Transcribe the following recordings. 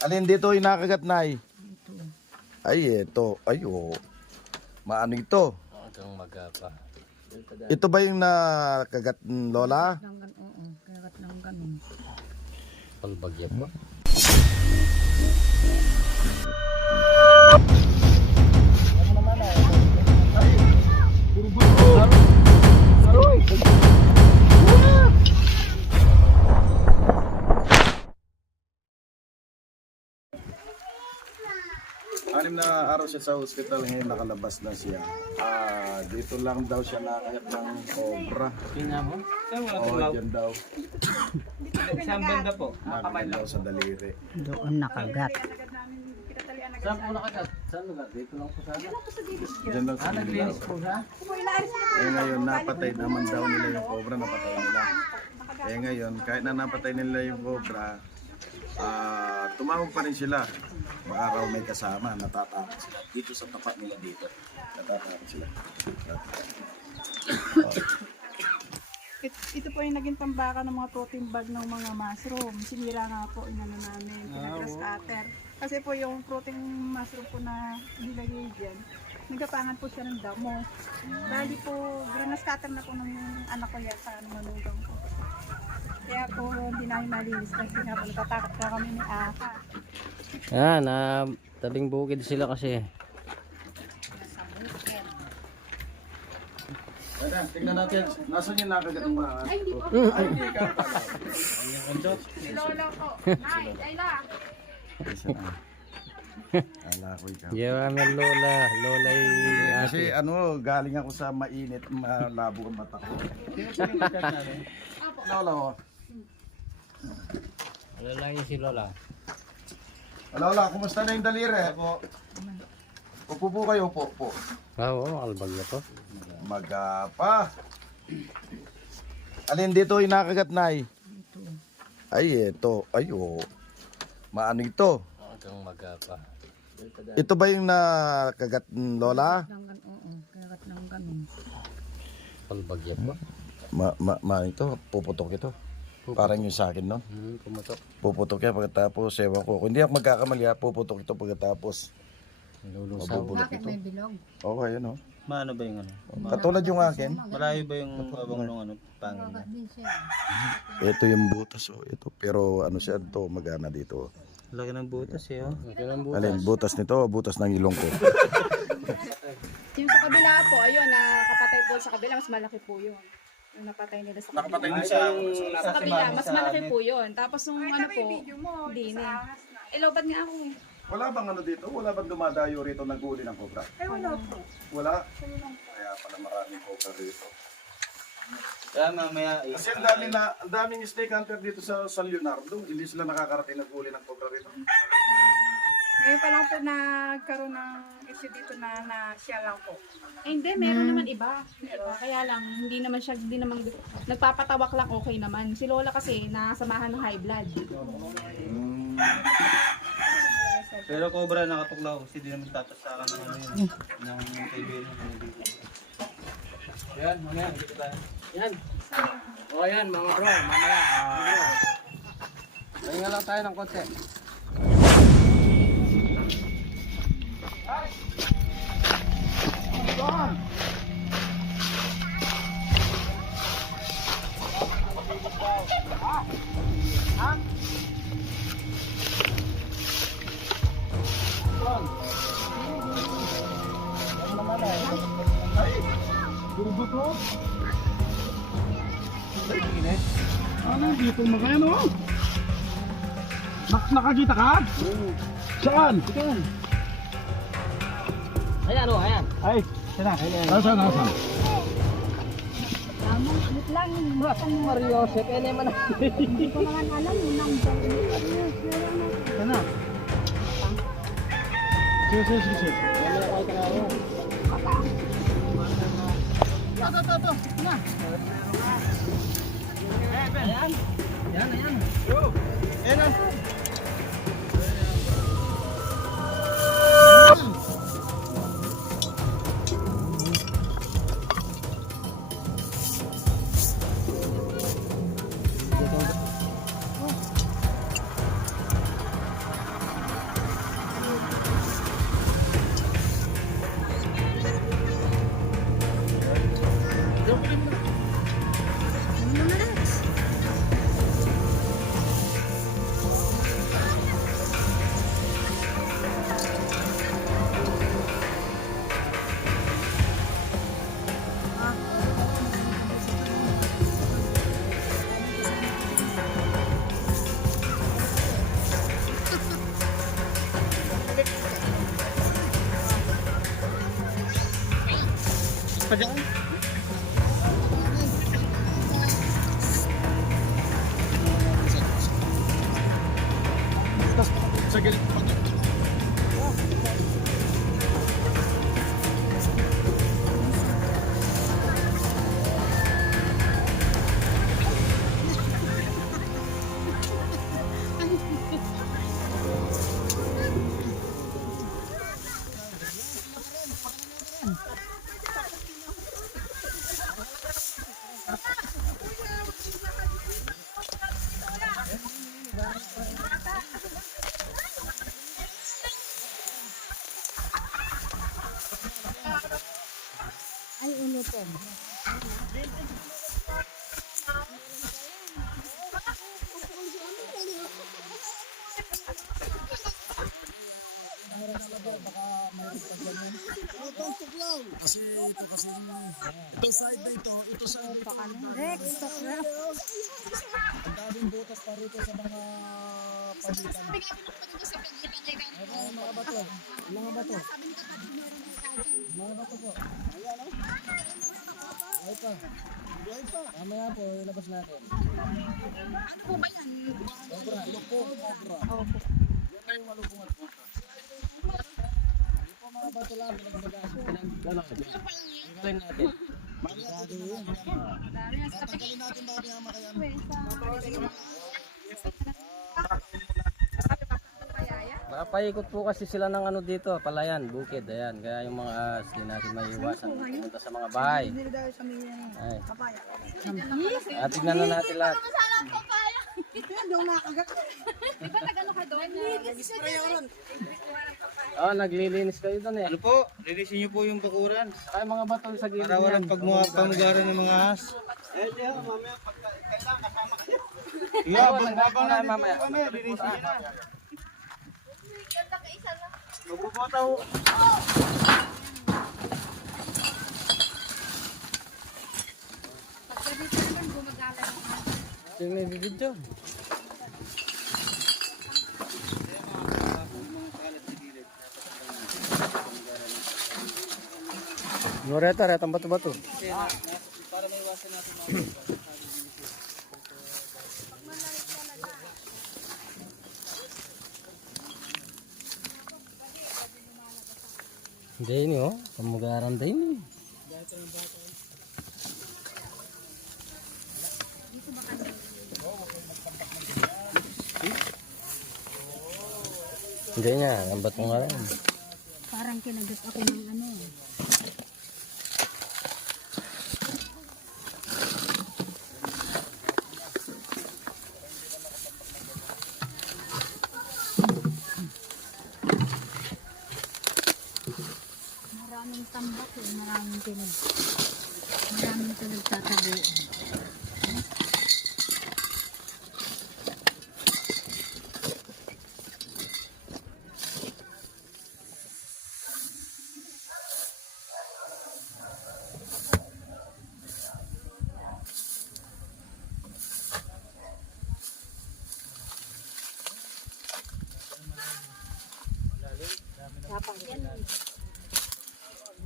Alin dito yung nakagat, Nay? Ito. Ay, ito. Ay, oh. Maano ito? Hanggang magapa. Ito ba yung nakagat, Lola? Oo, kagat ng ganun. Palbagya po. Anim na araw siya sa hospital, ngayon nakalabas na siya. Dito lang daw siya nakagat ng cobra. Tingnan mo. Dyan daw. Saan banda po? Nakagat daw sa daliri. Doon nakagat. Saan po nakagat? Saan lugar? Dito lang po sana. Dyan daw sa daliri. Naglinis po siya? Ngayon, napatay naman daw nila yung cobra, napatay nila. Ngayon, kahit na napatay nila yung cobra, tumawag pa rin sila. Baka raw may kasama, natatakot sila. Dito sa tapat nila dito, natatakot sila. Ito po yung naging tambaka ng mga protein bag ng mga mushroom. Sinira nga po inano namin, pinag-grass cutter. Kasi po yung protein mushroom po na nilagay dyan, nagapangan po siya ng damo. Bali po, grass cutter na po ng anak ko yan sa manugang ko. Kaya po hindi namin malinis kasi nga po natatakot na kami ni Aka. Yan, tabing bukid sila kasi. Ayan, tignan natin. Nasaan yung nakagat ng mga? Ay, hindi po. Hindi ka pa. Si Lola po. Nay, Ayla. Ala ko ikaw. Yaman lola. Lola Kasi ano, galing ako sa mainit, malabo ang mata ko. Lola, oh. Lola yung si Lola. Lola, kumusta na yung daliri? Upo po kayo, upo po. Oo, albagya po. Magapa. Alin dito yung nakagat, Nay? Ito. Ay, ito. Ay, oh. Maano ito? Hanggang magapa. Ito ba yung nakagat, Lola? Oo, kagat ng ganun. Palbagya po. Ito, puputok ito. Parang yung sa akin, no? Pumutok. Puputok yan pagkatapos, ewan ko. Kung hindi ako magkakamali, puputok ito pagkatapos. Lulusaw. Mabubulok Bakit ito. may bilog? Oo, ayun, oh. Maano ba yung ano? Katulad yung akin. Malayo ba yung abang ng ano? Pangin Kagat niya? din siya. Ito yung butas, oh. Ito. Pero ano siya, ito magana dito. Laki ng butas eh oh. Alin, butas nito, butas ng ilong ko. Yung sa kabila po, ayun, nakapatay po sa kabila, mas malaki po yun. Yung napatay nila sa kabila. Sa kabila, mas malaki po yun. Tapos yung ano po, hindi na. Ilobat nga ako eh. Wala bang ano dito? Wala bang dumadayo rito nag-uli ng cobra? Ay, wala po. Wala? Kaya pala maraming cobra rito. Kaya mamaya Kasi ang daming snake hunter dito sa San Leonardo. Hindi sila nakakarating nag-uli ng cobra rito. Ngayon pa lang po nagkaroon ng issue dito na siya lang po. Eh, hindi, meron naman iba. Kaya lang, hindi naman nagpapatawak lang, okay naman. Si Lola kasi, nasamahan ng high blood. pero cobra nakatuklaw kasi di naman tatasakan ng ano yun. Ng kaibigan ng dito. Yan, mamaya. Dito tayo. Yan. O yan, mga bro. Mamaya. Pahinga lang tayo ng konti. Ano, dito magkano? Nakakita ka? Saan? Ayan o, ayan. Ay, nasaan? Mario, seke naman na. Hindi ko naman alam yung number. Sana? Sige. pa dyan. Sa gilid pa. Ay, ulo po. Kasi ito kasi ito side dito, ito side dito. Rex, stop na. Ang daming butas pa rito sa mga pagitan. Mga bato. Mga bato. Mga bato po. Ayan o. Ay pa. Ay pa. Mamaya po, ilabas natin. Ano po ba yan? Cobra. Lupong cobra. Opo. Yan na yung malupong at butas. Hindi po mga bato lang. Pinagbagas. Tanggalin natin. Maligado yun. Tatanggalin natin mamaya makayan. Napaikot po kasi sila ng ano dito, palayan, bukid, ayan. Kaya yung mga ahas, di natin maiiwasan pumunta sa mga bahay. Hindi dahil sa mga Ay. papaya. At tignan na natin lahat. Hindi ako nakagat. Di ba nagano ka doon? Oh, naglilinis kayo doon eh. Ano po? Linisin niyo po yung bakuran. Ay, mga bato sa gilid Para walang yan. pamugaran ng mga ahas. Oo, Yeah, tanggalin na mamaya. mamaya, linisin niyo na. Magbubota ho. Pagka dito naman gumagala ng ahas. Yung may video. Reta, ang bato-bato. Para maiwasan natin mga Hindi oh, pamugaran din eh. Hindi niya, ang bato nga rin. Parang kinagat ako ng ano. Maraming tambak eh. Maraming pinagtatabuan. Tapang yan.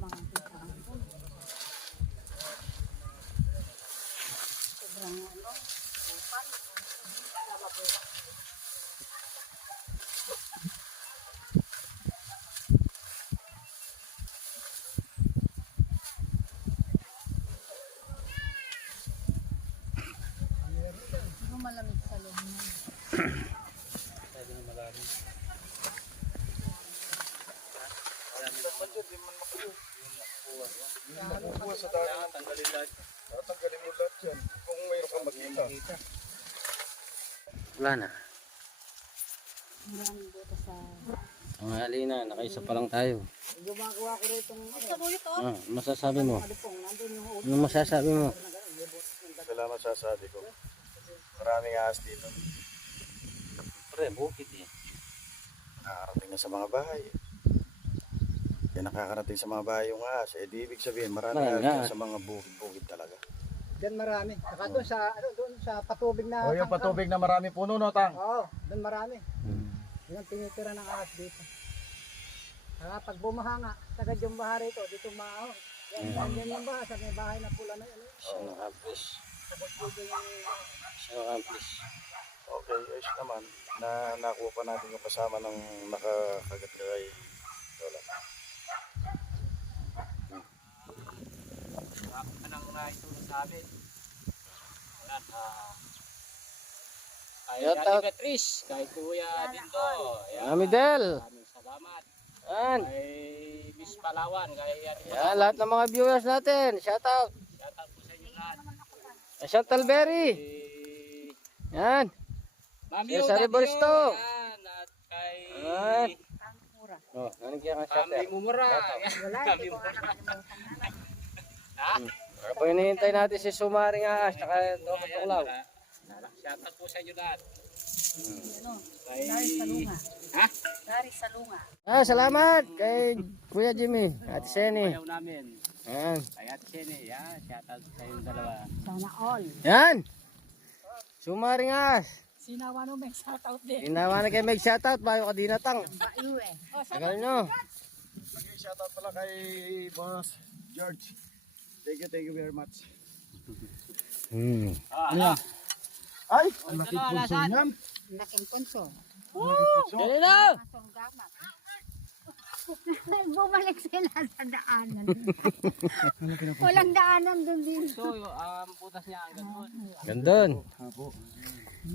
Mga kitang. Sobrang ano. Upan. Sama po. Siguro malamig sa loob mo. Makuha sa dami. tanggalin lahat. Tatanggalin mo lahat yan. Kung mayroon kang makita. Wala na. Maraming butas sa... Ang halina, nakaisa pa lang tayo. Gumagawa ko rito ng Ah, masasabi mo? malupong. Nandun yung ulo. Ano masasabi mo? Salamat sasabi ko. Maraming ahas dito. Pre, bukid eh. Nakakarating na sa mga bahay. Yan nakakarating sa mga bahay yung ahas. Eh di ibig sabihin maraming Marami ahas ahas. dyan sa mga bukid talaga. Diyan marami. Saka doon sa doon sa patubig na O yung patubig na marami puno no, Tang? Oo, doon marami. Yun ang tinitira ng ahas dito. Saka pag bumaha nga, sagad yung baha rito, dito maaho. Yan yung ba, sa may bahay na pula na yan. Isang accomplish. Isang accomplish. Okay, ayos naman na nakuha pa natin yung kasama ng nakakagat kay Lola. Anong naitulong sa amin? Shout out. Patrice, kay Kuya Dindo. Amidel. Maraming salamat. Yan. Kay Miss Palawan, kay Ate Yan, lahat ng mga viewers natin. Shout out. Shout out po sa inyo lahat. Shout Talberry. Kay Yan. Mami Kay Oda Sari Dio, Boristo. yan. At kay Yan. Oh, nanigyan ka shout Mami out. Mumura. Wala, hindi ko nga nakalimutan na. Ha? Kapag hinihintay natin si Sumaring Ahas, tsaka Tropa Tuklaw. Shout out po sa inyo lahat. Kay... Dari sa lunga. Ha? Dari sa lunga. Ah, salamat kay Kuya Jimmy, Ate Seni. Ayaw namin. Yan. Kay Ate Sene, yan. Shout out sa inyong dalawa. Sana all. Yan. Sumaring Ahas. Sinawa no may shout out din. Ginawa na kayo mag-shout out, bayo ka dinatang. Bayo eh. Tagal nyo. Okay, shoutout pala kay Boss George. Thank you very much. Ay, ang laki punso niyan. Laking punso. Dali na. Masong gamat. Bumalik sila sa daanan. Walang daanan doon din. So, butas niya ang ganun. Gandun.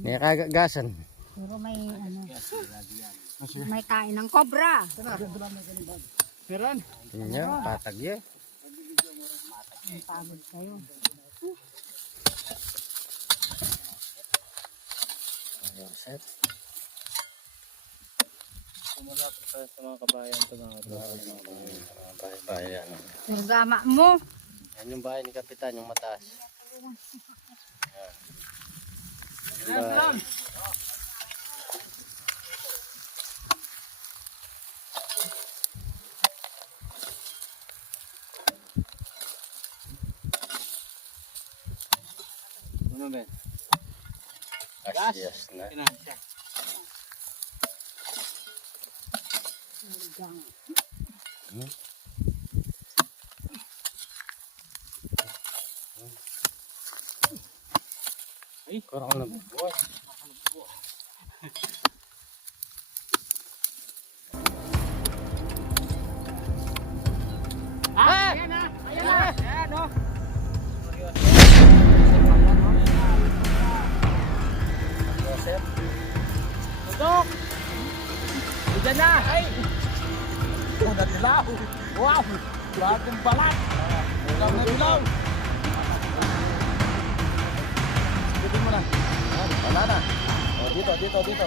May kagagasan. Pero may ano. May kain ng kobra. Yun yan, patag yan. Ang pagod kayo. Set. Kumula po sa mga kabayan ito mga Bahay-bahay yan. Yung gama mo. Yan yung bahay ni Kapitan, yung mataas. Yan. Yung bahay. Ano ba? Asyas na. Kurang na buwan. Diyan na! Ay! Una dilaw! Wow! Grabe balat! Ulam na dilaw! Sipitin mo na. Wala na. Oh, dito. Dito.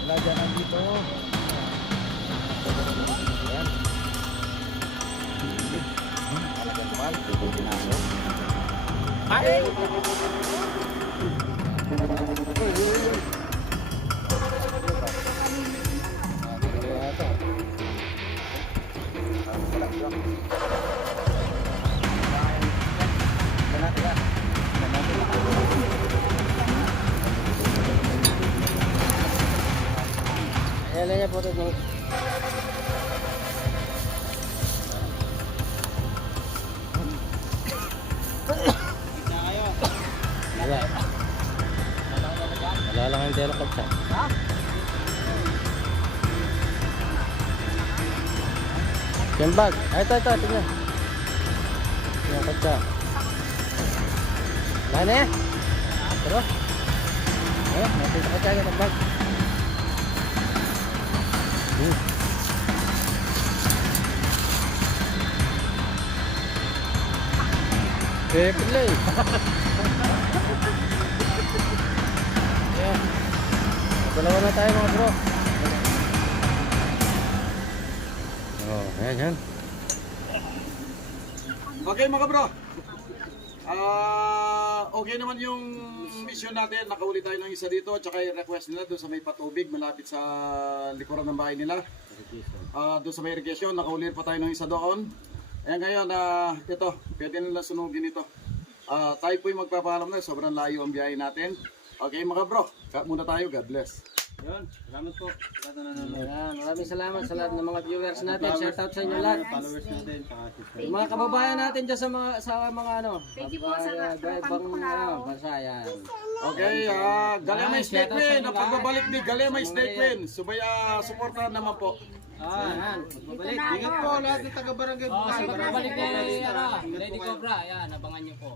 Wala dyan nandito. Ayan. Talagang naman. Tututin ako. Ay! Ayan niya po rin. Wala. Wala lang yung telo pagsa. Yung bag. Ay, ito. Tingnan. Yung pagsa. Lane eh. Pero. Ayun, natin sa kagaya ng bag. Play. Yeah. Dalawa na tayo mga bro. Oh, yan. Okay mga bro. Okay naman yung mission natin. Nakahuli tayo ng isa dito. Tsaka yung request nila doon sa may patubig malapit sa likuran ng bahay nila. Doon sa may irrigation. Nakahuli pa tayo ng isa doon. Ayan ngayon, ito, pwede nila sunugin ito. Tayo po'y magpapaalam na, sobrang layo ang biyahe natin. Okay mga bro, cut muna tayo, God bless. Yun, salamat po. Sa lahat na nanonood. Ayan, maraming salamat sa lahat ng mga viewers natin. Shout out sa inyo lahat. Followers natin, saka subscribe. Yung mga kababayan natin dyan sa mga ano. Thank you po sa ibang bansa yan. Okay, Galemay Snake Win. Ang pagbabalik ni Galemay Snake Win. Subay, supportahan naman po. Ayan. Ingat po lahat ng taga-barangay. Sa pagbabalik ni Lady Cobra, ayan, abangan nyo po.